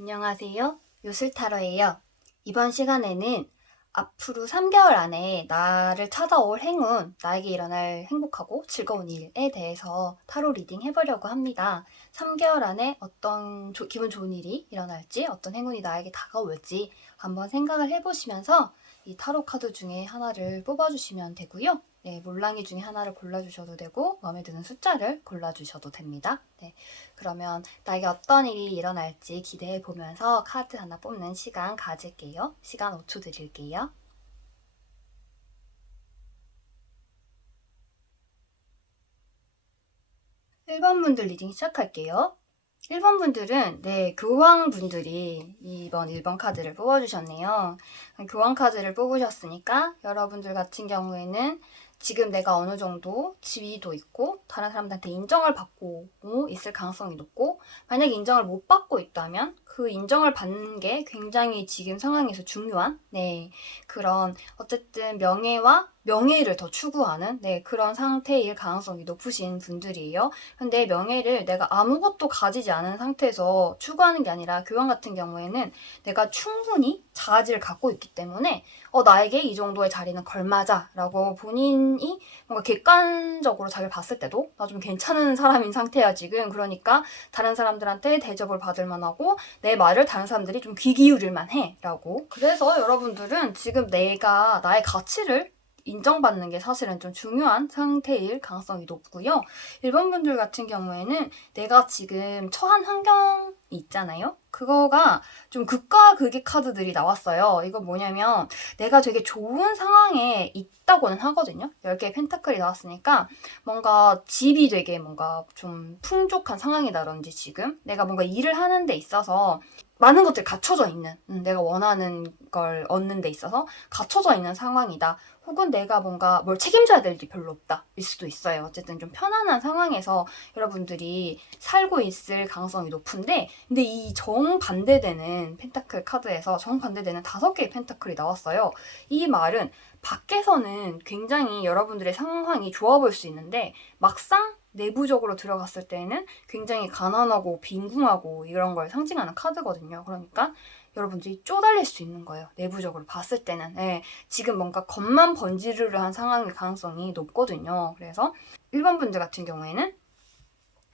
안녕하세요. 요술타로예요. 이번 시간에는 앞으로 3개월 안에 나를 찾아올 행운, 나에게 일어날 행복하고 즐거운 일에 대해서 타로 리딩 해보려고 합니다. 3개월 안에 어떤 기분 좋은 일이 일어날지, 어떤 행운이 나에게 다가올지 한번 생각을 해보시면서 이 타로 카드 중에 하나를 뽑아주시면 되고요. 네, 몰랑이 중에 하나를 골라주셔도 되고 마음에 드는 숫자를 골라주셔도 됩니다. 네, 그러면 나에게 어떤 일이 일어날지 기대해 보면서 카드 하나 뽑는 시간 가질게요. 시간 5초 드릴게요. 1번 분들 리딩 시작할게요. 1번 분들은 교황 분들이 이번 1번 카드를 뽑아주셨네요. 교황 카드를 뽑으셨으니까 여러분들 같은 경우에는 지금 내가 어느 정도 지위도 있고 다른 사람들한테 인정을 받고 있을 가능성이 높고, 만약에 인정을 못 받고 있다면 그 인정을 받는 게 굉장히 지금 상황에서 중요한 그런 어쨌든 명예를 더 추구하는 그런 상태일 가능성이 높으신 분들이에요. 근데 명예를 내가 아무것도 가지지 않은 상태에서 추구하는 게 아니라, 교황 같은 경우에는 내가 충분히 자질을 갖고 있기 때문에 나에게 이 정도의 자리는 걸맞아 라고 본인이 뭔가 객관적으로 자기를 봤을 때도 나 좀 괜찮은 사람인 상태야 지금. 그러니까 다른 사람들한테 대접을 받을 만하고 내 말을 다른 사람들이 좀 귀 기울일 만해 라고. 그래서 여러분들은 지금 내가 나의 가치를 인정받는 게 사실은 좀 중요한 상태일 가능성이 높고요. 1번 분들 같은 경우에는 내가 지금 처한 환경이 있잖아요. 그거가 좀 극과 극의 카드들이 나왔어요. 이거 뭐냐면 내가 되게 좋은 상황에 있다고는 하거든요. 10개의 펜타클이 나왔으니까 뭔가 집이 되게 뭔가 좀 풍족한 상황이다든지, 지금 내가 뭔가 일을 하는 데 있어서 많은 것들이 갖춰져 있는, 내가 원하는 걸 얻는 데 있어서 갖춰져 있는 상황이다. 혹은 내가 뭔가 뭘 책임져야 될 일이 별로 없다 일 수도 있어요. 어쨌든 좀 편안한 상황에서 여러분들이 살고 있을 가능성이 높은데, 근데 이 정반대되는 펜타클 카드에서 정반대되는 5개의 펜타클이 나왔어요. 이 말은 밖에서는 굉장히 여러분들의 상황이 좋아 보일 수 있는데 막상 내부적으로 들어갔을 때는 굉장히 가난하고 빈궁하고 이런 걸 상징하는 카드거든요. 그러니까 여러분들이 쪼달릴 수 있는 거예요. 내부적으로 봤을 때는. 지금 뭔가 겉만 번지르르한 상황일 가능성이 높거든요. 그래서 1번 분들 같은 경우에는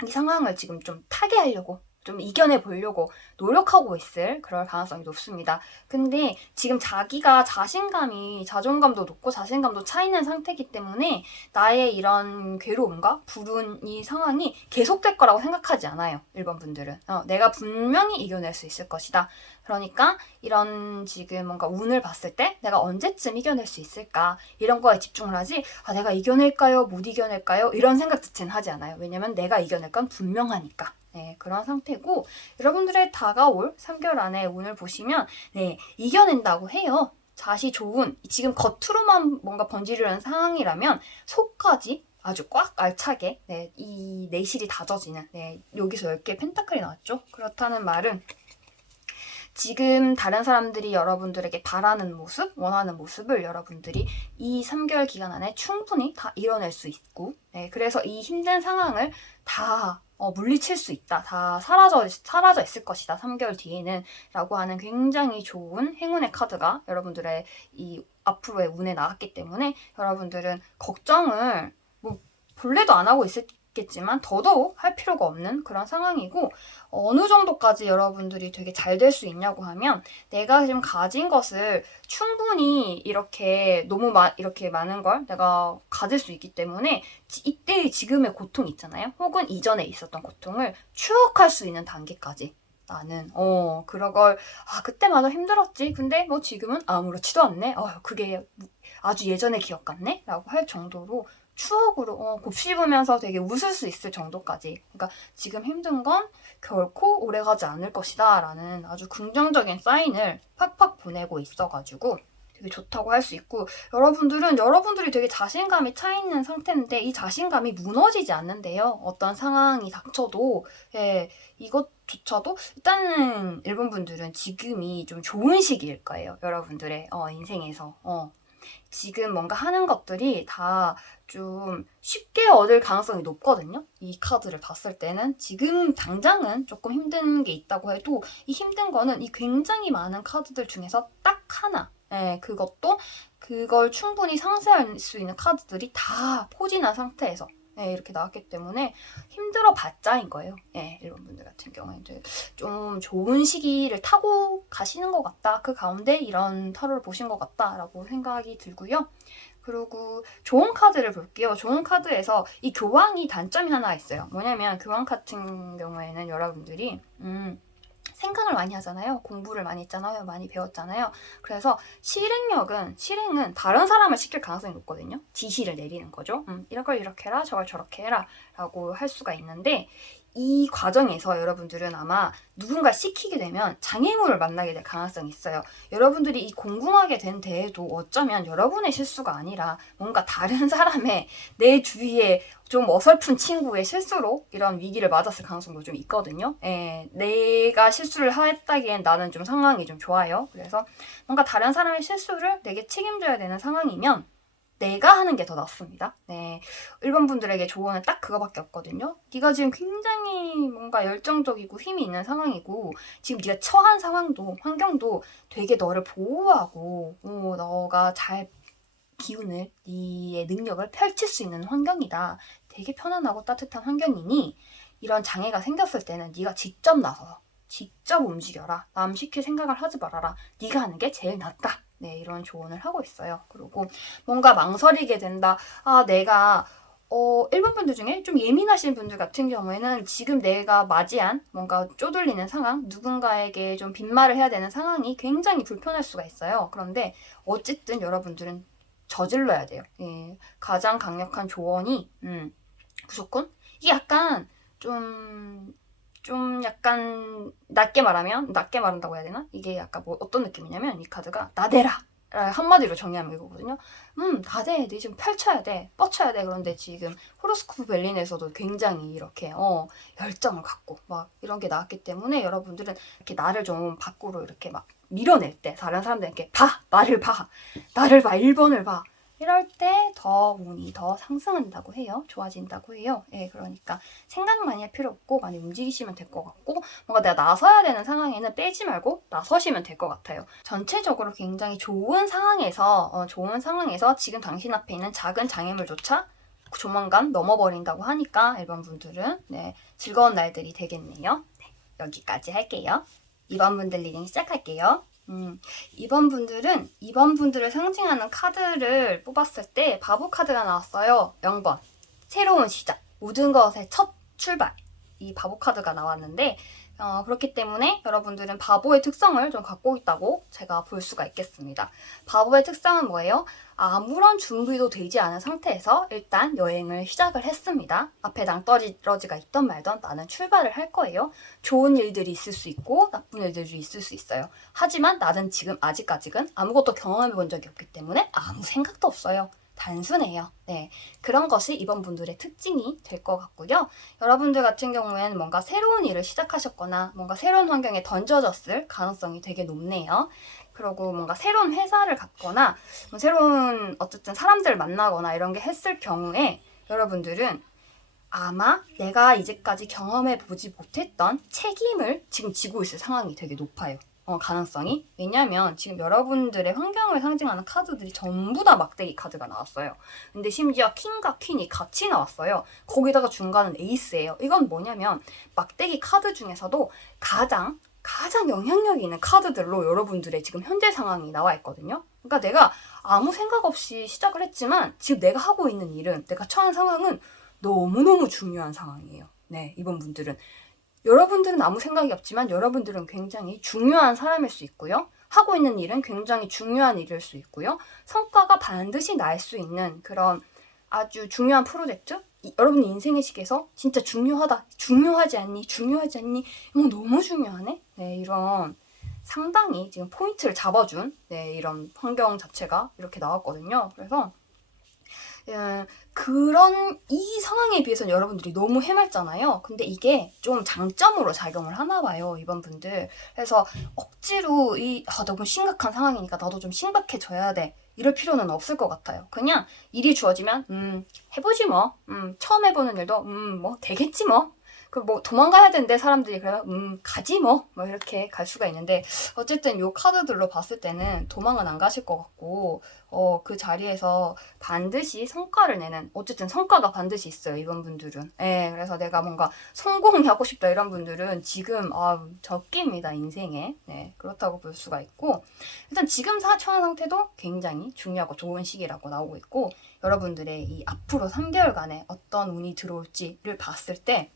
이 상황을 지금 좀 타개하려고, 좀 이겨내 보려고 노력하고 있을 그럴 가능성이 높습니다. 근데 지금 자기가 자존감도 높고 자신감도 차 있는 상태이기 때문에 나의 이런 괴로움과 불운이 상황이 계속될 거라고 생각하지 않아요. 1번 분들은. 내가 분명히 이겨낼 수 있을 것이다. 그러니까 이런 지금 뭔가 운을 봤을 때 내가 언제쯤 이겨낼 수 있을까, 이런 거에 집중을 하지, 내가 이겨낼까요? 못 이겨낼까요? 이런 생각 자체는 하지 않아요. 왜냐면 내가 이겨낼 건 분명하니까. 그런 상태고, 여러분들의 다가올 3개월 안에 운을 보시면 이겨낸다고 해요. 자시 좋은, 지금 겉으로만 뭔가 번지르는 상황이라면 속까지 아주 꽉 알차게 이 내실이 다져지는, 여기서 10개 펜타클이 나왔죠. 그렇다는 말은 지금 다른 사람들이 여러분들에게 바라는 모습, 원하는 모습을 여러분들이 이 3개월 기간 안에 충분히 다 이뤄낼 수 있고, 그래서 이 힘든 상황을 다 물리칠 수 있다. 다 사라져 있을 것이다. 3개월 뒤에는. 라고 하는 굉장히 좋은 행운의 카드가 여러분들의 이 앞으로의 운에 나왔기 때문에 여러분들은 걱정을 본래도 안 하고 있겠지만 더더욱 할 필요가 없는 그런 상황이고, 어느 정도까지 여러분들이 되게 잘 될 수 있냐고 하면, 내가 지금 가진 것을 충분히 이렇게 이렇게 많은 걸 내가 가질 수 있기 때문에 이때의 지금의 고통 있잖아요. 혹은 이전에 있었던 고통을 추억할 수 있는 단계까지 나는 그런 걸 그때마다 힘들었지. 근데 뭐 지금은 아무렇지도 않네. 그게 아주 예전의 기억 같네. 라고 할 정도로 추억으로 곱씹으면서 되게 웃을 수 있을 정도까지. 그러니까 지금 힘든 건 결코 오래가지 않을 것이다 라는 아주 긍정적인 사인을 팍팍 보내고 있어가지고 되게 좋다고 할 수 있고, 여러분들이 되게 자신감이 차 있는 상태인데 이 자신감이 무너지지 않는데요. 어떤 상황이 닥쳐도 이것조차도 일단은 1번 분들은 지금이 좀 좋은 시기일 거예요. 여러분들의 인생에서. 지금 뭔가 하는 것들이 다 좀 쉽게 얻을 가능성이 높거든요. 이 카드를 봤을 때는 지금 당장은 조금 힘든 게 있다고 해도 이 힘든 거는 이 굉장히 많은 카드들 중에서 딱 하나, 그것도 그걸 충분히 상쇄할 수 있는 카드들이 다 포진한 상태에서 이렇게 나왔기 때문에 힘들어 봤자인 거예요. 1번 분들 같은 경우에 이제 좀 좋은 시기를 타고 가시는 것 같다. 그 가운데 이런 타로를 보신 것 같다라고 생각이 들고요. 그리고 좋은 카드를 볼게요. 좋은 카드에서 이 교황이 단점이 하나 있어요. 뭐냐면 교황 같은 경우에는 여러분들이 생각을 많이 하잖아요. 공부를 많이 했잖아요. 많이 배웠잖아요. 그래서 실행은 다른 사람을 시킬 가능성이 높거든요. 지시를 내리는 거죠. 이걸 이렇게 해라, 저걸 저렇게 해라 라고 할 수가 있는데 이 과정에서 여러분들은 아마 누군가 시키게 되면 장애물을 만나게 될 가능성이 있어요. 여러분들이 이 공공하게 된 대회도 어쩌면 여러분의 실수가 아니라 뭔가 다른 사람의 내 주위에 좀 어설픈 친구의 실수로 이런 위기를 맞았을 가능성도 좀 있거든요. 내가 실수를 했다기엔 나는 좀 상황이 좀 좋아요. 그래서 뭔가 다른 사람의 실수를 내게 책임져야 되는 상황이면 내가 하는 게 더 낫습니다. 1번 분들에게 조언은 딱 그거밖에 없거든요. 네가 지금 굉장히 뭔가 열정적이고 힘이 있는 상황이고 지금 네가 처한 상황도 환경도 되게 너를 보호하고 너가 잘 기운을 네의 능력을 펼칠 수 있는 환경이다. 되게 편안하고 따뜻한 환경이니 이런 장애가 생겼을 때는 네가 직접 나서서 직접 움직여라. 남 시킬 생각을 하지 말아라. 네가 하는 게 제일 낫다. 이런 조언을 하고 있어요. 그리고 뭔가 망설이게 된다. 내가 1번 분들 중에 좀 예민하신 분들 같은 경우에는 지금 내가 맞이한 뭔가 쪼들리는 상황, 누군가에게 좀 빈말을 해야 되는 상황이 굉장히 불편할 수가 있어요. 그런데 어쨌든 여러분들은 저질러야 돼요. 가장 강력한 조언이 무조건 이게 약간 좀 약간 낮게 말한다고 해야 되나? 이게 약간 뭐 어떤 느낌이냐면 이 카드가 나대라! 한마디로 정의하면 이거거든요. 나대. 네 지금 펼쳐야 돼. 뻗쳐야 돼. 그런데 지금 호로스코프 berlin에서도 굉장히 이렇게 열정을 갖고 막 이런 게 나왔기 때문에 여러분들은 이렇게 나를 좀 밖으로 이렇게 막 밀어낼 때 다른 사람들에게 나를 봐. 1번을 봐. 이럴 때 더 운이 더 상승한다고 해요. 좋아진다고 해요. 그러니까 생각 많이 할 필요 없고 많이 움직이시면 될 것 같고 뭔가 내가 나서야 되는 상황에는 빼지 말고 나서시면 될 것 같아요. 전체적으로 굉장히 좋은 상황에서 지금 당신 앞에 있는 작은 장애물조차 조만간 넘어버린다고 하니까 1번 분들은 즐거운 날들이 되겠네요. 여기까지 할게요. 2번 분들 리딩 시작할게요. 2번 분들을 상징하는 카드를 뽑았을 때 바보 카드가 나왔어요. 0번. 새로운 시작. 모든 것의 첫 출발. 이 바보 카드가 나왔는데 그렇기 때문에 여러분들은 바보의 특성을 좀 갖고 있다고 제가 볼 수가 있겠습니다. 바보의 특성은 뭐예요? 아무런 준비도 되지 않은 상태에서 일단 여행을 시작을 했습니다. 앞에 낭떠러지가 있던 말던 나는 출발을 할 거예요. 좋은 일들이 있을 수 있고 나쁜 일들이 있을 수 있어요. 하지만 나는 지금 아직까지는 아무것도 경험해 본 적이 없기 때문에 아무 생각도 없어요. 단순해요. 그런 것이 이번 분들의 특징이 될 것 같고요. 여러분들 같은 경우에는 뭔가 새로운 일을 시작하셨거나 뭔가 새로운 환경에 던져졌을 가능성이 되게 높네요. 그리고 뭔가 새로운 회사를 갔거나 새로운 어쨌든 사람들을 만나거나 이런 게 했을 경우에 여러분들은 아마 내가 이제까지 경험해 보지 못했던 책임을 지금 지고 있을 상황이 되게 높아요. 가능성이. 왜냐면 지금 여러분들의 환경을 상징하는 카드들이 전부 다 막대기 카드가 나왔어요. 근데 심지어 킹과 퀸이 같이 나왔어요. 거기다가 중간은 에이스예요. 이건 뭐냐면 막대기 카드 중에서도 가장 영향력이 있는 카드들로 여러분들의 지금 현재 상황이 나와 있거든요. 그러니까 내가 아무 생각 없이 시작을 했지만 지금 내가 하고 있는 일은 내가 처한 상황은 너무너무 중요한 상황이에요. 이번 분들은. 여러분들은 아무 생각이 없지만 여러분들은 굉장히 중요한 사람일 수 있고요. 하고 있는 일은 굉장히 중요한 일일 수 있고요. 성과가 반드시 날 수 있는 그런 아주 중요한 프로젝트? 여러분 인생의 시계에서 진짜 중요하다. 중요하지 않니? 너무 중요하네? 이런 상당히 지금 포인트를 잡아준 이런 환경 자체가 이렇게 나왔거든요. 그래서 그런 이 상황에 비해서는 여러분들이 너무 해맑잖아요. 근데 이게 좀 장점으로 작용을 하나 봐요, 이번 분들. 그래서 억지로 너무 심각한 상황이니까 나도 좀 신박해져야 돼. 이럴 필요는 없을 것 같아요. 그냥 일이 주어지면 해보지 뭐. 처음 해보는 일도 뭐 되겠지 뭐. 그 뭐 도망가야 되는데 사람들이 그러면 가지 뭐 이렇게 갈 수가 있는데, 어쨌든 요 카드들로 봤을 때는 도망은 안 가실 것 같고, 그 자리에서 반드시 성과를 내는, 어쨌든 성과가 반드시 있어요, 이번 분들은. 예, 그래서 내가 뭔가 성공이 하고 싶다 이런 분들은 지금 적기입니다, 인생에. 네, 그렇다고 볼 수가 있고, 일단 지금 처한 상태도 굉장히 중요하고 좋은 시기라고 나오고 있고, 여러분들의 이 앞으로 3개월간에 어떤 운이 들어올지를 봤을 때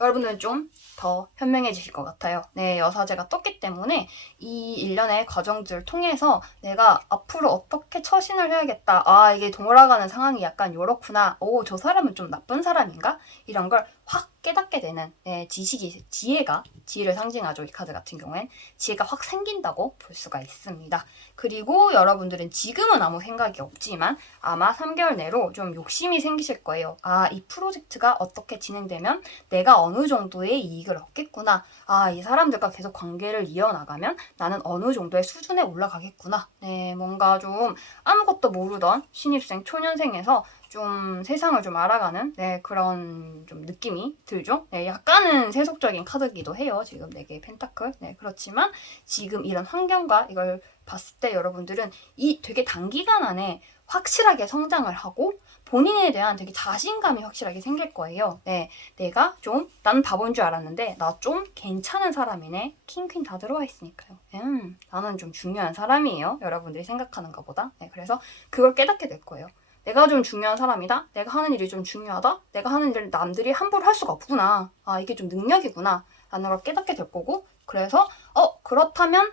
여러분은 좀 더 현명해지실 것 같아요. 네, 여사제가 떴기 때문에 이 일련의 과정들을 통해서 내가 앞으로 어떻게 처신을 해야겠다. 이게 돌아가는 상황이 약간 요렇구나. 저 사람은 좀 나쁜 사람인가? 이런 걸 확 깨닫게 되는 지혜를 상징하죠. 이 카드 같은 경우엔 지혜가 확 생긴다고 볼 수가 있습니다. 그리고 여러분들은 지금은 아무 생각이 없지만 아마 3개월 내로 좀 욕심이 생기실 거예요. 이 프로젝트가 어떻게 진행되면 내가 어느 정도의 이익을 얻겠구나. 이 사람들과 계속 관계를 이어나가면 나는 어느 정도의 수준에 올라가겠구나. 네, 뭔가 좀 아무것도 모르던 신입생, 초년생에서 좀 세상을 좀 알아가는 그런 좀 느낌이 들죠. 네, 약간은 세속적인 카드기도 해요. 지금 4개의 펜타클. 네, 그렇지만 지금 이런 환경과 이걸 봤을 때 여러분들은 이 되게 단기간 안에 확실하게 성장을 하고 본인에 대한 되게 자신감이 확실하게 생길 거예요. 네, 내가 좀, 난 바본 줄 알았는데 나 좀 괜찮은 사람이네. 킹퀸 다 들어와 있으니까요. 나는 좀 중요한 사람이에요. 여러분들이 생각하는 것보다. 네, 그래서 그걸 깨닫게 될 거예요. 내가 좀 중요한 사람이다. 내가 하는 일이 좀 중요하다. 내가 하는 일을 남들이 함부로 할 수가 없구나. 이게 좀 능력이구나. 라는 걸 깨닫게 될 거고, 그래서 그렇다면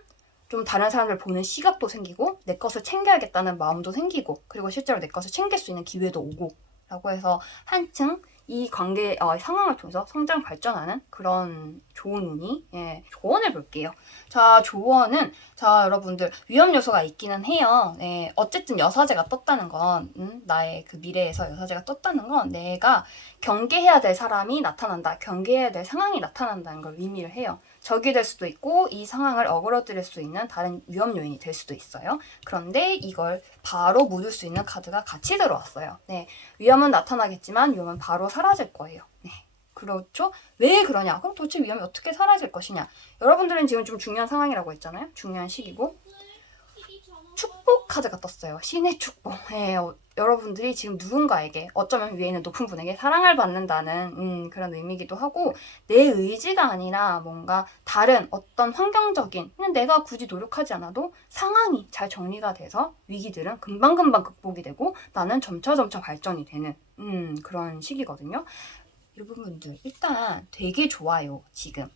좀 다른 사람들 보는 시각도 생기고 내 것을 챙겨야겠다는 마음도 생기고, 그리고 실제로 내 것을 챙길 수 있는 기회도 오고 라고 해서 한층 이 관계 상황을 통해서 성장 발전하는 그런 좋은 운이 조언을 볼게요. 자, 조언은 여러분들 위험 요소가 있기는 해요. 네, 어쨌든 여사제가 떴다는 건 나의 그 미래에서 여사제가 떴다는 건 내가 경계해야 될 사람이 나타난다, 경계해야 될 상황이 나타난다는 걸 의미를 해요. 적이 될 수도 있고 이 상황을 어그러뜨릴 수 있는 다른 위험 요인이 될 수도 있어요. 그런데 이걸 바로 묻을 수 있는 카드가 같이 들어왔어요. 네, 위험은 나타나겠지만 위험은 바로 사라질 거예요. 네, 그렇죠? 왜 그러냐? 그럼 도대체 위험이 어떻게 사라질 것이냐? 여러분들은 지금 좀 중요한 상황이라고 했잖아요. 중요한 시기고. 축복 카드가 떴어요. 신의 축복. 여러분들이 지금 누군가에게, 어쩌면 위에 있는 높은 분에게 사랑을 받는다는 그런 의미이기도 하고, 내 의지가 아니라 뭔가 다른 어떤 환경적인, 그냥 내가 굳이 노력하지 않아도 상황이 잘 정리가 돼서 위기들은 금방금방 극복이 되고 나는 점차 발전이 되는 그런 시기거든요. 이 부분들 일단 되게 좋아요. 지금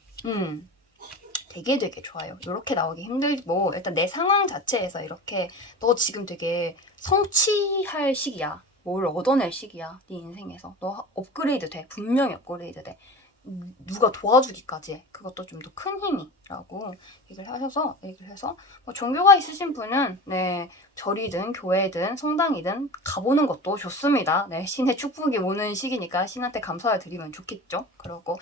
되게 좋아요. 이렇게 나오기 힘들고, 일단 내 상황 자체에서 이렇게 너 지금 되게 성취할 시기야. 뭘 얻어낼 시기야. 네 인생에서. 너 업그레이드 돼. 분명히 업그레이드 돼. 누가 도와주기까지 해. 그것도 좀 더 큰 힘이라고 얘기를 해서 뭐 종교가 있으신 분은 절이든 교회든 성당이든 가보는 것도 좋습니다. 신의 축복이 오는 시기니까 신한테 감사를 드리면 좋겠죠. 그리고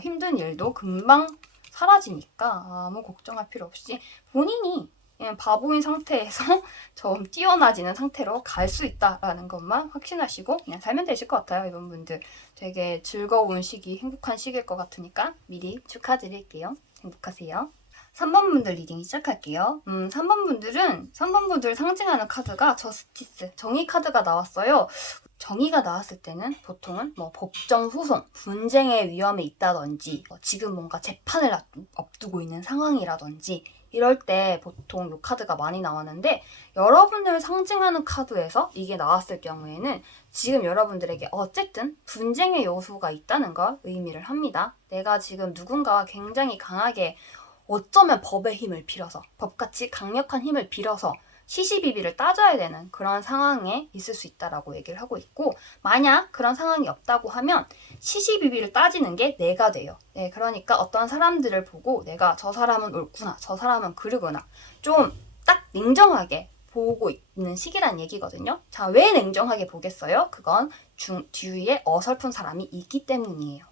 힘든 일도 금방 사라지니까 아무 걱정할 필요 없이 본인이 그냥 바보인 상태에서 좀 뛰어나지는 상태로 갈 수 있다라는 것만 확신하시고 그냥 살면 되실 것 같아요. 이런 분들 되게 즐거운 시기, 행복한 시기일 것 같으니까 미리 축하드릴게요. 행복하세요. 3번 분들 리딩 시작할게요. 3번 분들 상징하는 카드가 저스티스, 정의 카드가 나왔어요. 정의가 나왔을 때는 보통은 뭐 법정 소송, 분쟁의 위험에 있다든지 지금 뭔가 재판을 앞두고 있는 상황이라든지 이럴 때 보통 이 카드가 많이 나왔는데, 여러분을 상징하는 카드에서 이게 나왔을 경우에는 지금 여러분들에게 어쨌든 분쟁의 요소가 있다는 걸 의미를 합니다. 내가 지금 누군가와 굉장히 강하게, 어쩌면 법의 힘을 빌어서, 법같이 강력한 힘을 빌어서 시시비비를 따져야 되는 그런 상황에 있을 수 있다라고 얘기를 하고 있고, 만약 그런 상황이 없다고 하면 시시비비를 따지는 게 내가 돼요. 그러니까 어떤 사람들을 보고 내가 저 사람은 옳구나, 저 사람은 그르구나 좀 딱 냉정하게 보고 있는 시기란 얘기거든요. 자, 왜 냉정하게 보겠어요? 그건 주위에 어설픈 사람이 있기 때문이에요.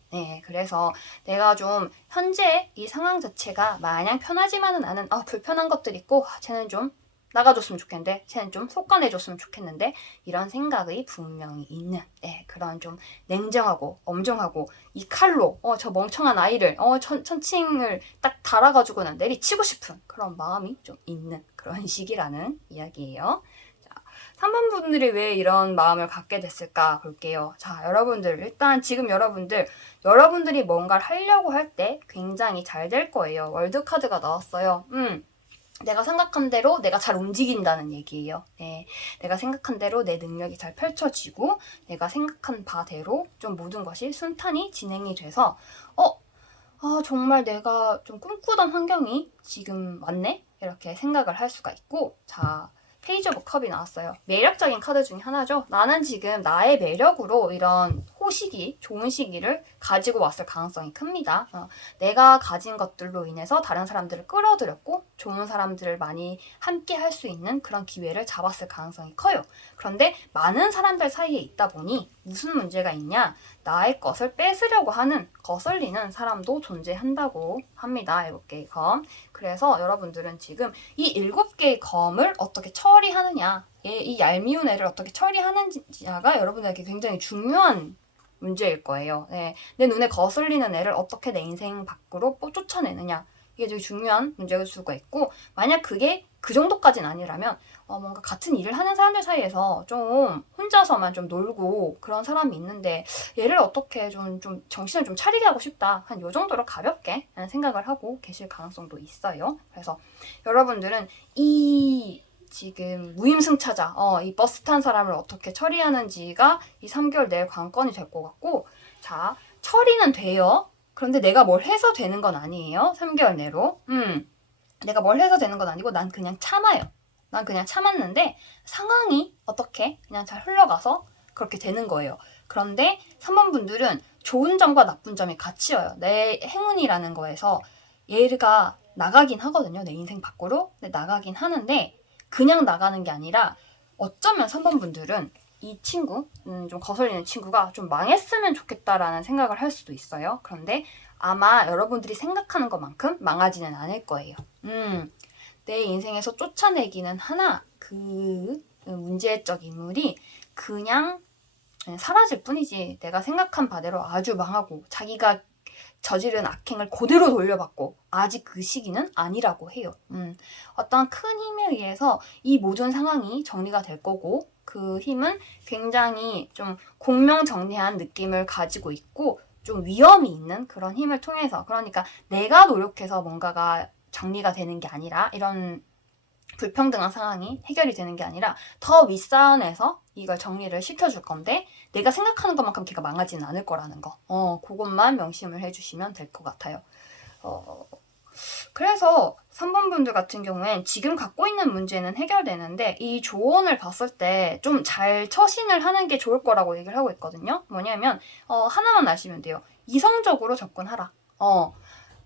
그래서 내가 좀 현재 이 상황 자체가 마냥 편하지만은 않은 불편한 것들 있고 쟤는 좀 나가줬으면 좋겠는데, 쟤는 좀 속아내줬으면 좋겠는데, 이런 생각이 분명히 있는, 그런 좀 냉정하고 엄정하고 이 칼로 저 멍청한 아이를 천칭을 딱 달아가지고는 내리치고 싶은 그런 마음이 좀 있는 그런 시기라는 이야기예요. 3번 분들이 왜 이런 마음을 갖게 됐을까 볼게요. 자, 여러분들 일단 지금 여러분들이 뭔가를 하려고 할 때 굉장히 잘 될 거예요. 월드카드가 나왔어요. 내가 생각한 대로 내가 잘 움직인다는 얘기예요. 내가 생각한 대로 내 능력이 잘 펼쳐지고 내가 생각한 바대로 좀 모든 것이 순탄히 진행이 돼서 정말 내가 좀 꿈꾸던 환경이 지금 맞네? 이렇게 생각을 할 수가 있고, 자, 페이지 오브 컵이 나왔어요. 매력적인 카드 중에 하나죠. 나는 지금 나의 매력으로 이런 호시기, 좋은 시기를 가지고 왔을 가능성이 큽니다. 내가 가진 것들로 인해서 다른 사람들을 끌어들였고 좋은 사람들을 많이 함께 할 수 있는 그런 기회를 잡았을 가능성이 커요. 그런데 많은 사람들 사이에 있다 보니 무슨 문제가 있냐? 나의 것을 뺏으려고 하는, 거슬리는 사람도 존재한다고 합니다. 7개의 검. 그래서 여러분들은 지금 이 7개의 검을 어떻게 처리하느냐, 이 얄미운 애를 어떻게 처리하는지가 여러분에게 굉장히 중요한 문제일 거예요. 내 눈에 거슬리는 애를 어떻게 내 인생 밖으로 쫓아내느냐, 이게 되게 중요한 문제일 수가 있고, 만약 그게 그 정도까지는 아니라면 뭔가 같은 일을 하는 사람들 사이에서 좀 혼자서만 좀 놀고 그런 사람이 있는데 얘를 어떻게 좀 정신을 좀 차리게 하고 싶다, 한 요 정도로 가볍게 생각을 하고 계실 가능성도 있어요. 그래서 여러분들은 이 지금 무임승차자, 이 버스 탄 사람을 어떻게 처리하는지가 이 3개월 내에 관건이 될 것 같고, 자, 처리는 돼요. 그런데 내가 뭘 해서 되는 건 아니에요. 3개월 내로. 내가 뭘 해서 되는 건 아니고 난 그냥 참아요. 난 그냥 참았는데 상황이 어떻게 그냥 잘 흘러가서 그렇게 되는 거예요. 그런데 3번 분들은 좋은 점과 나쁜 점이 같이 와요. 내 행운이라는 거에서 얘가 나가긴 하거든요. 내 인생 밖으로. 근데 나가긴 하는데 그냥 나가는 게 아니라 어쩌면 3번 분들은 이 친구, 좀 거슬리는 친구가 좀 망했으면 좋겠다라는 생각을 할 수도 있어요. 그런데 아마 여러분들이 생각하는 것만큼 망하지는 않을 거예요. 내 인생에서 쫓아내기는 하나, 그 문제적 인물이 그냥 사라질 뿐이지 내가 생각한 바대로 아주 망하고 자기가 저지른 악행을 그대로 돌려받고 아직 그 시기는 아니라고 해요. 어떤 큰 힘에 의해서 이 모든 상황이 정리가 될 거고, 그 힘은 굉장히 좀 공명정리한 느낌을 가지고 있고 좀 위험이 있는 그런 힘을 통해서, 그러니까 내가 노력해서 뭔가가 정리가 되는 게 아니라, 이런 불평등한 상황이 해결이 되는 게 아니라 더 윗사안에서 이걸 정리를 시켜줄 건데 내가 생각하는 것만큼 걔가 망하지는 않을 거라는 거, 그것만 명심을 해주시면 될 것 같아요. 그래서 3번 분들 같은 경우엔 지금 갖고 있는 문제는 해결되는데 이 조언을 봤을 때 좀 잘 처신을 하는 게 좋을 거라고 얘기를 하고 있거든요. 뭐냐면 하나만 아시면 돼요. 이성적으로 접근하라.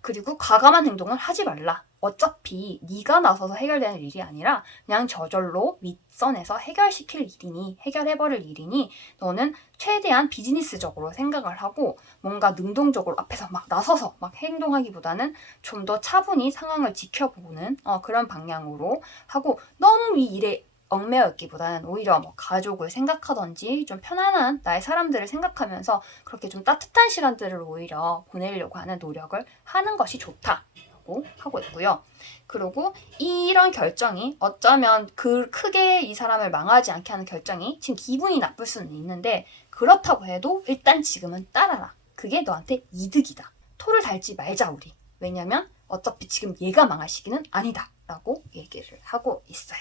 그리고 과감한 행동을 하지 말라. 어차피 네가 나서서 해결되는 일이 아니라 그냥 저절로 윗선에서 해결시킬 일이니, 해결해버릴 일이니 너는 최대한 비즈니스적으로 생각을 하고 뭔가 능동적으로 앞에서 막 나서서 막 행동하기보다는 좀 더 차분히 상황을 지켜보는 그런 방향으로 하고, 너무 이 일에 얽매여 있기보다는 오히려 뭐 가족을 생각하던지 좀 편안한 나의 사람들을 생각하면서 그렇게 좀 따뜻한 시간들을 오히려 보내려고 하는 노력을 하는 것이 좋다라고 하고 있고요. 그리고 이런 결정이 어쩌면 크게 이 사람을 망하지 않게 하는 결정이 지금 기분이 나쁠 수는 있는데, 그렇다고 해도 일단 지금은 따라라. 그게 너한테 이득이다. 토를 달지 말자 우리. 왜냐면 어차피 지금 얘가 망할 시기는 아니다 라고 얘기를 하고 있어요.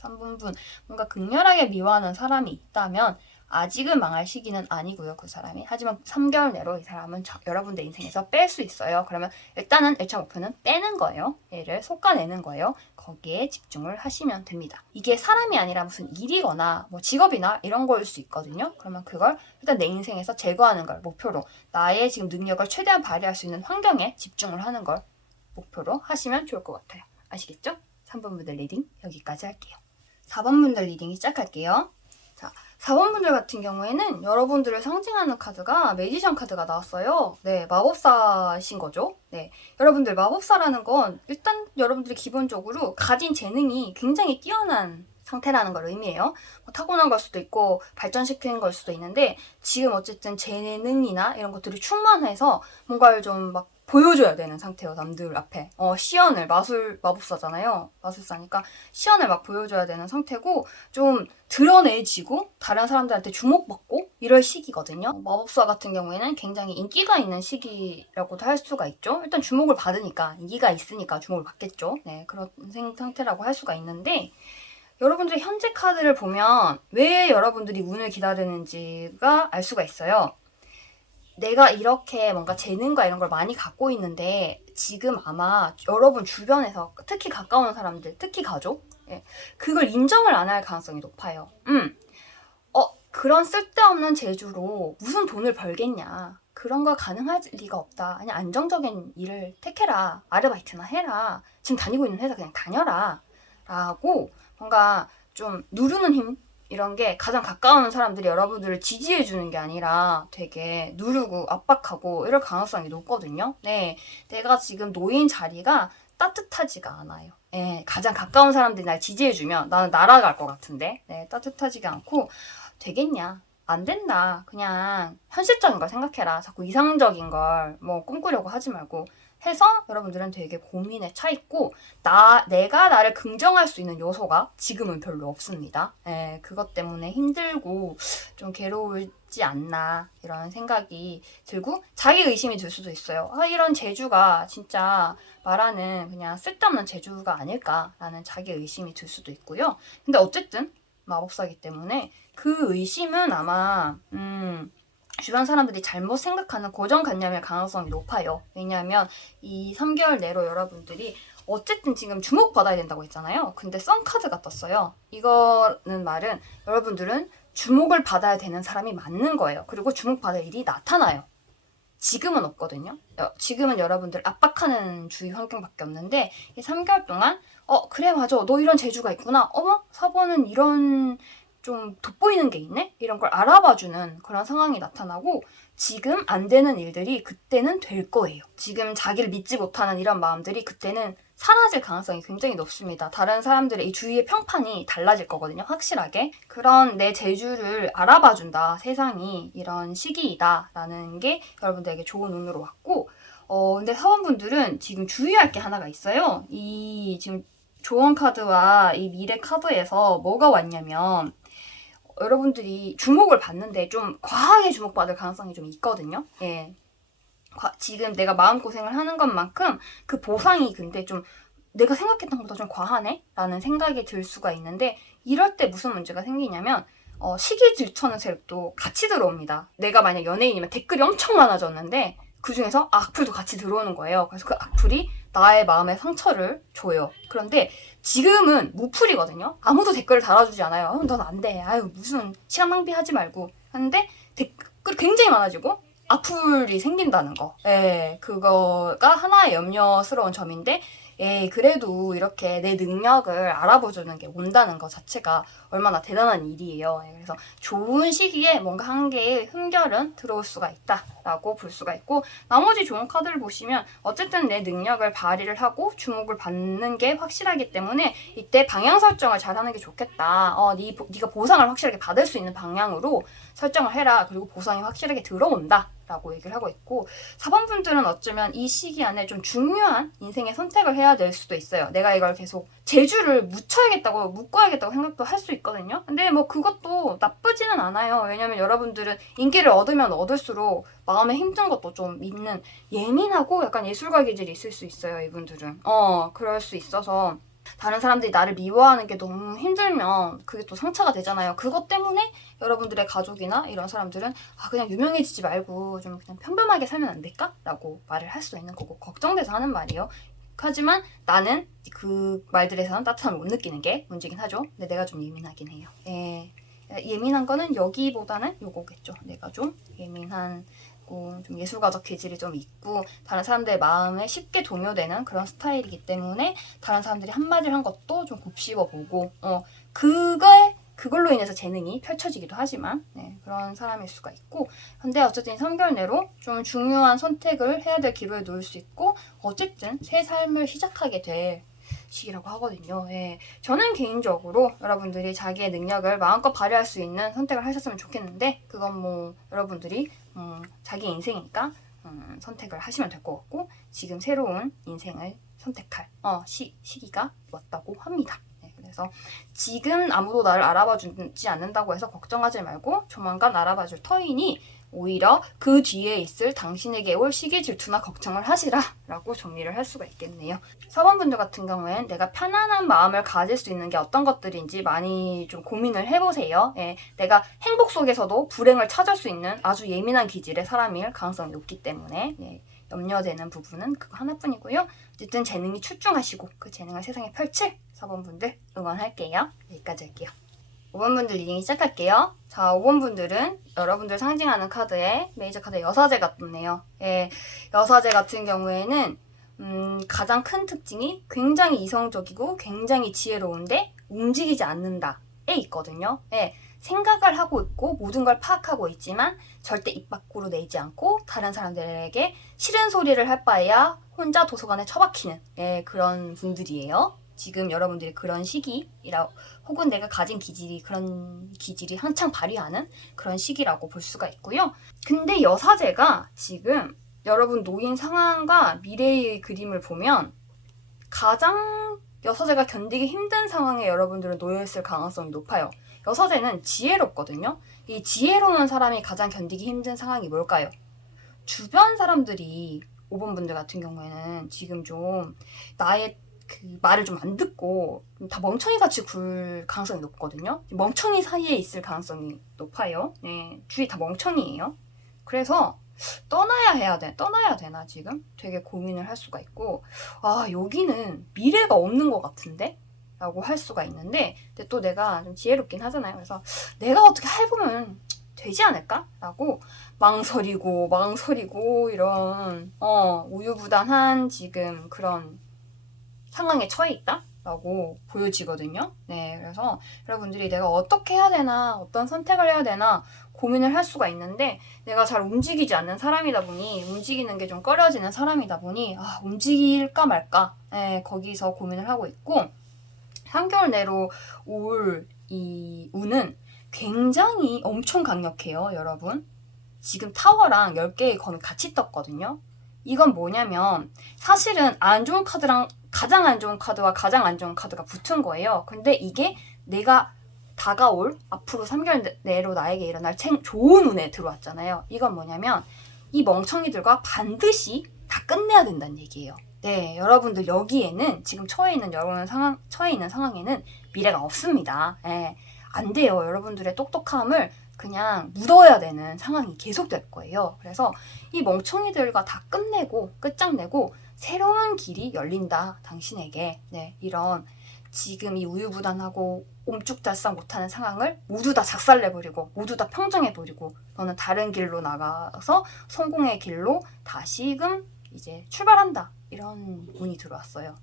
3번분 뭔가 극렬하게 미워하는 사람이 있다면 아직은 망할 시기는 아니고요, 그 사람이. 하지만 3개월 내로 이 사람은 여러분들 인생에서 뺄 수 있어요. 그러면 일단은 1차 목표는 빼는 거예요. 얘를 솎아내는 거예요. 거기에 집중을 하시면 됩니다. 이게 사람이 아니라 무슨 일이거나 뭐 직업이나 이런 거일 수 있거든요. 그러면 그걸 일단 내 인생에서 제거하는 걸 목표로, 나의 지금 능력을 최대한 발휘할 수 있는 환경에 집중을 하는 걸 목표로 하시면 좋을 것 같아요. 아시겠죠? 3번 분들 리딩 여기까지 할게요. 4번 분들 리딩 시작할게요. 자, 4번분들 같은 경우에는 여러분들을 상징하는 카드가 매지션 카드가 나왔어요. 네, 마법사신 거죠. 네, 여러분들 마법사라는 건 일단 여러분들이 기본적으로 가진 재능이 굉장히 뛰어난 상태라는 걸 의미해요. 뭐 타고난 걸 수도 있고 발전시키는 걸 수도 있는데 지금 어쨌든 재능이나 이런 것들이 충만해서 뭔가를 좀 막 보여줘야 되는 상태예요. 남들 앞에. 시연을 마법사잖아요. 마술사니까 시연을 막 보여줘야 되는 상태고 좀 드러내지고 다른 사람들한테 주목받고 이럴 시기거든요. 마법사 같은 경우에는 굉장히 인기가 있는 시기라고도 할 수가 있죠. 일단 주목을 받으니까 인기가 있으니까 주목을 받겠죠. 네, 그런 상태라고 할 수가 있는데 여러분들의 현재 카드를 보면 왜 여러분들이 운을 기다리는지가 알 수가 있어요. 내가 이렇게 뭔가 재능과 이런 걸 많이 갖고 있는데 지금 아마 여러분 주변에서 특히 가까운 사람들, 특히 가족, 그걸 인정을 안 할 가능성이 높아요. 그런 쓸데없는 재주로 무슨 돈을 벌겠냐. 그런 거 가능할 리가 없다. 그냥 안정적인 일을 택해라. 아르바이트나 해라. 지금 다니고 있는 회사 그냥 다녀라. 라고 뭔가 좀 누르는 힘? 이런 게 가장 가까운 사람들이 여러분들을 지지해주는 게 아니라 되게 누르고 압박하고 이럴 가능성이 높거든요. 네, 내가 지금 놓인 자리가 따뜻하지가 않아요. 네, 가장 가까운 사람들이 날 지지해주면 나는 날아갈 것 같은데 네, 따뜻하지가 않고 되겠냐? 안 된다. 그냥 현실적인 걸 생각해라. 자꾸 이상적인 걸 뭐 꿈꾸려고 하지 말고 해서 여러분들은 되게 고민에 차 있고 내가 나를 긍정할 수 있는 요소가 지금은 별로 없습니다. 그것 때문에 힘들고 좀 괴로울지 않나 이런 생각이 들고 자기 의심이 들 수도 있어요. 이런 재주가 진짜 말하는 그냥 쓸데없는 재주가 아닐까라는 자기 의심이 들 수도 있고요. 근데 어쨌든 마법사기 때문에 그 의심은 아마 주변 사람들이 잘못 생각하는 고정관념일 가능성이 높아요. 왜냐하면 이 3개월 내로 여러분들이 어쨌든 지금 주목받아야 된다고 했잖아요. 근데 썬카드가 떴어요. 이거는 말은 여러분들은 주목을 받아야 되는 사람이 맞는 거예요. 그리고 주목받을 일이 나타나요. 지금은 없거든요. 지금은 여러분들 압박하는 주위 환경밖에 없는데 이 3개월 동안 그래 맞아 너 이런 재주가 있구나. 어머 4번은 이런 좀 돋보이는 게 있네? 이런 걸 알아봐주는 그런 상황이 나타나고 지금 안 되는 일들이 그때는 될 거예요. 지금 자기를 믿지 못하는 이런 마음들이 그때는 사라질 가능성이 굉장히 높습니다. 다른 사람들의 이 주위의 평판이 달라질 거거든요. 확실하게. 그런 내 재주를 알아봐준다. 세상이 이런 시기이다. 라는 게 여러분들에게 좋은 운으로 왔고 근데 사원분들은 지금 주의할 게 하나가 있어요. 이 지금 조언 카드와 이 미래 카드에서 뭐가 왔냐면 여러분들이 주목을 받는데 좀 과하게 주목받을 가능성이 좀 있거든요. 예. 지금 내가 마음고생을 하는 것만큼 그 보상이 근데 좀 내가 생각했던 것보다 좀 과하네? 라는 생각이 들 수가 있는데 이럴 때 무슨 문제가 생기냐면 시기 질투하는 세력도 같이 들어옵니다. 내가 만약 연예인이면 댓글이 엄청 많아졌는데 그 중에서 악플도 같이 들어오는 거예요. 그래서 그 악플이 나의 마음에 상처를 줘요. 그런데 지금은 무플이거든요. 아무도 댓글을 달아주지 않아요. 넌 안 돼. 아유 무슨 시간 낭비하지 말고 하는데 댓글이 굉장히 많아지고 악플이 생긴다는 거. 그거가 하나의 염려스러운 점인데 그래도 이렇게 내 능력을 알아봐주는 게 온다는 것 자체가 얼마나 대단한 일이에요. 그래서 좋은 시기에 뭔가 한 개의 흠결은 들어올 수가 있다라고 볼 수가 있고 나머지 좋은 카드를 보시면 어쨌든 내 능력을 발휘를 하고 주목을 받는 게 확실하기 때문에 이때 방향 설정을 잘하는 게 좋겠다. 네가 보상을 확실하게 받을 수 있는 방향으로 설정을 해라. 그리고 보상이 확실하게 들어온다. 라고 얘기를 하고 있고 4번 분들은 어쩌면 이 시기 안에 좀 중요한 인생의 선택을 해야 될 수도 있어요. 내가 이걸 계속 재주를 묶어야겠다고 생각도 할 수 있거든요. 근데 뭐 그것도 나쁘지는 않아요. 왜냐면 여러분들은 인기를 얻으면 얻을수록 마음에 힘든 것도 좀 있는 예민하고 약간 예술가 기질이 있을 수 있어요. 이분들은 그럴 수 있어서 다른 사람들이 나를 미워하는 게 너무 힘들면 그게 또 상처가 되잖아요. 그것 때문에 여러분들의 가족이나 이런 사람들은 그냥 유명해지지 말고 좀 그냥 평범하게 살면 안 될까? 라고 말을 할 수 있는 거고 걱정돼서 하는 말이에요. 하지만 나는 그 말들에서는 따뜻함을 못 느끼는 게 문제긴 하죠. 근데 내가 좀 예민하긴 해요. 예민한 거는 여기보다는 요거겠죠. 내가 좀 예민한 좀 예술가적 기질이 좀 있고 다른 사람들의 마음에 쉽게 동요되는 그런 스타일이기 때문에 다른 사람들이 한마디를 한 것도 좀 곱씹어보고 그걸로 인해서 재능이 펼쳐지기도 하지만 그런 사람일 수가 있고, 근데 어쨌든 3개월 내로 좀 중요한 선택을 해야 될 기로에 놓일 수 있고, 어쨌든 새 삶을 시작하게 될 시기라고 하거든요. 저는 개인적으로 여러분들이 자기의 능력을 마음껏 발휘할 수 있는 선택을 하셨으면 좋겠는데, 그건 뭐 여러분들이 자기 인생이니까 선택을 하시면 될 것 같고, 지금 새로운 인생을 선택할 시기가 왔다고 합니다. 그래서 지금 아무도 나를 알아봐 주지 않는다고 해서 걱정하지 말고, 조만간 알아봐 줄 터이니 오히려 그 뒤에 있을 당신에게 올 시기 질투나 걱정을 하시라 라고 정리를 할 수가 있겠네요. 4번 분들 같은 경우엔 내가 편안한 마음을 가질 수 있는 게 어떤 것들인지 많이 좀 고민을 해보세요. 내가 행복 속에서도 불행을 찾을 수 있는 아주 예민한 기질의 사람일 가능성이 높기 때문에 염려되는 부분은 그거 하나뿐이고요. 어쨌든 재능이 출중하시고 그 재능을 세상에 펼칠 4번 분들 응원할게요. 여기까지 할게요. 5번 분들 리딩 시작할게요. 자, 5번 분들은 여러분들 상징하는 카드에 메이저 카드 여사제가 떴네요. 여사제 같은 경우에는 가장 큰 특징이 굉장히 이성적이고 굉장히 지혜로운데 움직이지 않는다에 있거든요. 생각을 하고 있고 모든 걸 파악하고 있지만 절대 입 밖으로 내지 않고 다른 사람들에게 싫은 소리를 할 바에야 혼자 도서관에 처박히는 그런 분들이에요. 지금 여러분들이 그런 시기이라, 혹은 내가 가진 기질이 그런 기질이 한창 발휘하는 그런 시기라고 볼 수가 있고요. 근데 여사제가 지금 여러분 놓인 상황과 미래의 그림을 보면 가장 여사제가 견디기 힘든 상황에 여러분들은 놓여있을 가능성이 높아요. 여사제는 지혜롭거든요. 이 지혜로운 사람이 가장 견디기 힘든 상황이 뭘까요? 주변 사람들이 5번 분들 같은 경우에는 지금 좀 나의 그 말을 좀 안 듣고 다 멍청이같이 굴 가능성이 높거든요. 멍청이 사이에 있을 가능성이 높아요. 주위 다 멍청이에요. 그래서 떠나야 되나 지금? 되게 고민을 할 수가 있고, 여기는 미래가 없는 것 같은데? 라고 할 수가 있는데, 근데 또 내가 좀 지혜롭긴 하잖아요. 그래서 내가 어떻게 해보면 되지 않을까? 라고 망설이고 이런 우유부단한 지금 그런 상황에 처해 있다? 라고 보여지거든요. 그래서 여러분들이 내가 어떻게 해야 되나, 어떤 선택을 해야 되나 고민을 할 수가 있는데, 내가 잘 움직이지 않는 사람이다 보니, 움직이는 게 좀 꺼려지는 사람이다 보니 움직일까 말까 거기서 고민을 하고 있고, 3개월 내로 올 이 운은 굉장히 엄청 강력해요. 여러분, 지금 타워랑 10개의 검이 같이 떴거든요. 이건 뭐냐면 사실은 안 좋은 카드랑 가장 안 좋은 카드와 가장 안 좋은 카드가 붙은 거예요. 근데 이게 내가 다가올 앞으로 3개월 내로 나에게 일어날 좋은 운에 들어왔잖아요. 이건 뭐냐면 이 멍청이들과 반드시 다 끝내야 된다는 얘기예요. 여러분들 여기에는 지금 처해 있는 상황에는 미래가 없습니다. 안 돼요. 여러분들의 똑똑함을 그냥 묻어야 되는 상황이 계속될 거예요. 그래서 이 멍청이들과 다 끝장내고 새로운 길이 열린다, 당신에게. 이런 지금 이 우유부단하고 옴쭉달싹 못하는 상황을 모두 다 작살내버리고 모두 다 평정해버리고 너는 다른 길로 나가서 성공의 길로 다시금 이제 출발한다, 이런 운이 들어왔어요.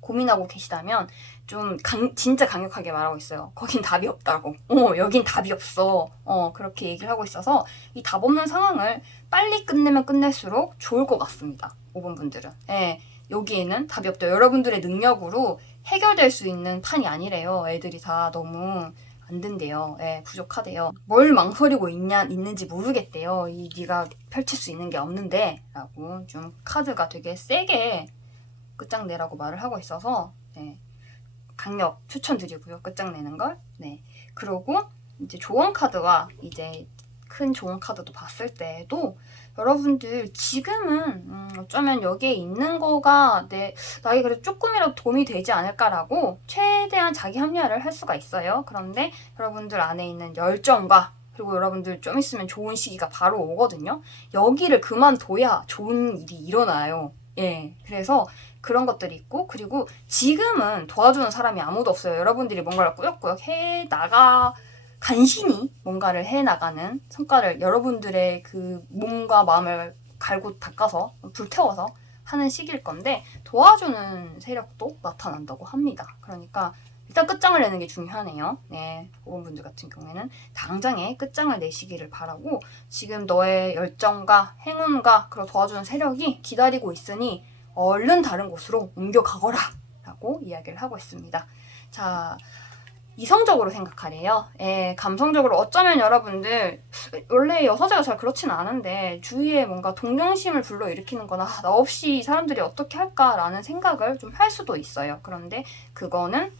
고민하고 계시다면 좀 진짜 강력하게 말하고 있어요. 거긴 답이 없다고. 여긴 답이 없어. 그렇게 얘기를 하고 있어서 이 답 없는 상황을 빨리 끝내면 끝낼수록 좋을 것 같습니다. 5번 분들은. 여기에는 답이 없대요. 여러분들의 능력으로 해결될 수 있는 판이 아니래요. 애들이 다 너무 안 된대요. 부족하대요. 뭘 망설이고 있는지 모르겠대요. 네가 펼칠 수 있는 게 없는데 라고 좀 카드가 되게 세게 끝장내라고 말을 하고 있어서 강력 추천드리고요. 끝장내는 걸. 그리고 이제 조언 카드와 이제 큰 조언 카드도 봤을 때도 여러분들 지금은 어쩌면 여기에 있는 거가 나에게 그래도 조금이라도 도움이 되지 않을까라고 최대한 자기 합리화를 할 수가 있어요. 그런데 여러분들 안에 있는 열정과, 그리고 여러분들 좀 있으면 좋은 시기가 바로 오거든요. 여기를 그만둬야 좋은 일이 일어나요. 그래서 그런 것들이 있고, 그리고 지금은 도와주는 사람이 아무도 없어요. 여러분들이 뭔가를 꾸역꾸역 간신히 뭔가를 해나가는 성과를 여러분들의 그 몸과 마음을 갈고 닦아서 불태워서 하는 시기일 건데, 도와주는 세력도 나타난다고 합니다. 그러니까 일단 끝장을 내는 게 중요하네요. 네, 5번 분들 같은 경우에는 당장에 끝장을 내시기를 바라고, 지금 너의 열정과 행운과 그런 도와주는 세력이 기다리고 있으니 얼른 다른 곳으로 옮겨가거라 라고 이야기를 하고 있습니다. 자, 이성적으로 생각하래요. 예, 감성적으로 어쩌면 여러분들 원래 여사제가 잘 그렇진 않은데 주위에 뭔가 동정심을 불러일으키는 거나 나 없이 이 사람들이 어떻게 할까라는 생각을 좀 할 수도 있어요. 그런데 그거는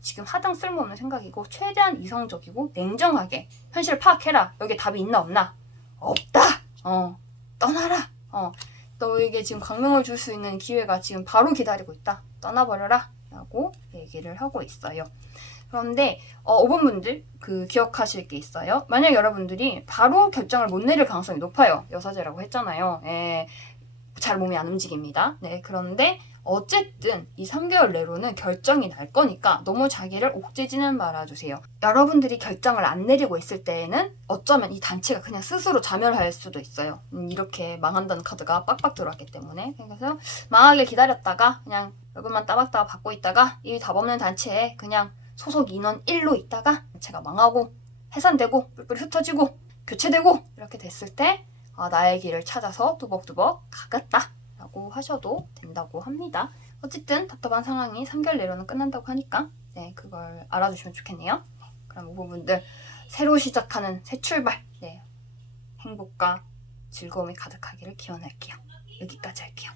지금 하등 쓸모없는 생각이고, 최대한 이성적이고 냉정하게 현실을 파악해라. 여기에 답이 있나 없나? 없다. 떠나라. 너에게 지금 광명을 줄 수 있는 기회가 지금 바로 기다리고 있다. 떠나버려라 라고 얘기를 하고 있어요. 그런데 5번 분들 기억하실 게 있어요. 만약 여러분들이 바로 결정을 못 내릴 가능성이 높아요. 여사제라고 했잖아요. 예, 잘 몸이 안 움직입니다. 네, 그런데 어쨌든 이 3개월 내로는 결정이 날 거니까 너무 자기를 옥죄지는 말아주세요. 여러분들이 결정을 안 내리고 있을 때에는 어쩌면 이 단체가 그냥 스스로 자멸할 수도 있어요. 이렇게 망한다는 카드가 빡빡 들어왔기 때문에. 그래서 망하길 기다렸다가 그냥 월급만 따박따박 받고 있다가 이 답 없는 단체에 그냥 소속 인원 1로 있다가 단체가 망하고 해산되고 뿔뿔이 흩어지고 교체되고 이렇게 됐을 때 나의 길을 찾아서 뚜벅뚜벅 가겠다 라고 하셔도 된다고 합니다. 어쨌든 답답한 상황이 3개월 내로는 끝난다고 하니까 네, 그걸 알아주시면 좋겠네요. 그럼 5번 분들 새로 시작하는 새 출발, 네, 행복과 즐거움이 가득하기를 기원할게요. 여기까지 할게요.